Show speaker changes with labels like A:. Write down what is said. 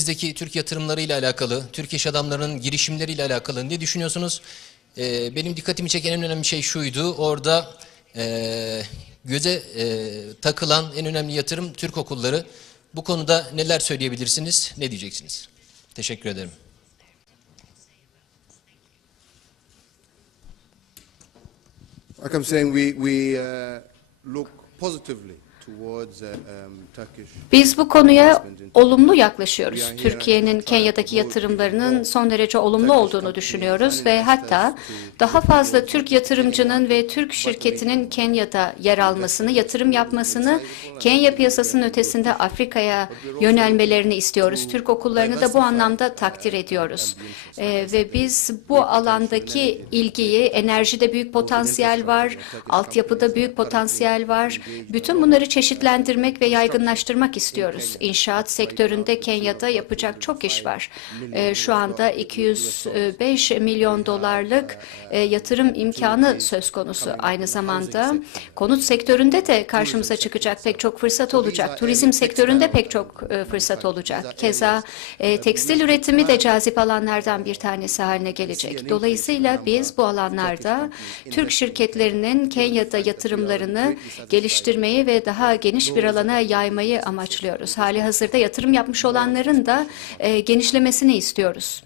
A: Bizdeki Türk yatırımlarıyla alakalı, Türk iş adamlarının girişimleriyle alakalı ne düşünüyorsunuz? Ee, benim dikkatimi çeken en önemli şey şuydu. Orada e, göze e, takılan en önemli yatırım Türk okulları. Bu konuda neler söyleyebilirsiniz, ne diyeceksiniz? Teşekkür ederim.
B: Like I'm saying, we, we uh, look positively uh, um.
C: Biz bu konuya olumlu yaklaşıyoruz. Türkiye'nin Kenya'daki yatırımlarının son derece olumlu olduğunu düşünüyoruz ve hatta daha fazla Türk yatırımcının ve Türk şirketinin Kenya'da yer almasını, yatırım yapmasını, Kenya piyasasının ötesinde Afrika'ya yönelmelerini istiyoruz. Türk okullarını da bu anlamda takdir ediyoruz. Ee, ve biz bu alandaki ilgiyi, enerjide büyük potansiyel var, altyapıda büyük potansiyel var. Bütün bunları çeşitlendirmek ve yaygınlaştırmak istiyoruz. İnşaat sektöründe Kenya'da yapacak çok iş var. Ee, şu anda 205 milyon dolarlık e, yatırım imkanı söz konusu. Aynı zamanda konut sektöründe de karşımıza çıkacak pek çok fırsat olacak. Turizm sektöründe pek çok e, fırsat olacak. Keza e, tekstil üretimi de cazip alanlardan bir tanesi haline gelecek. Dolayısıyla biz bu alanlarda Türk şirketlerinin Kenya'da yatırımlarını geliştirmeyi ve daha geniş bir alana yaymayı amaçlıyoruz. Hali hazırda yatırım yapmış olanların da e, genişlemesini istiyoruz.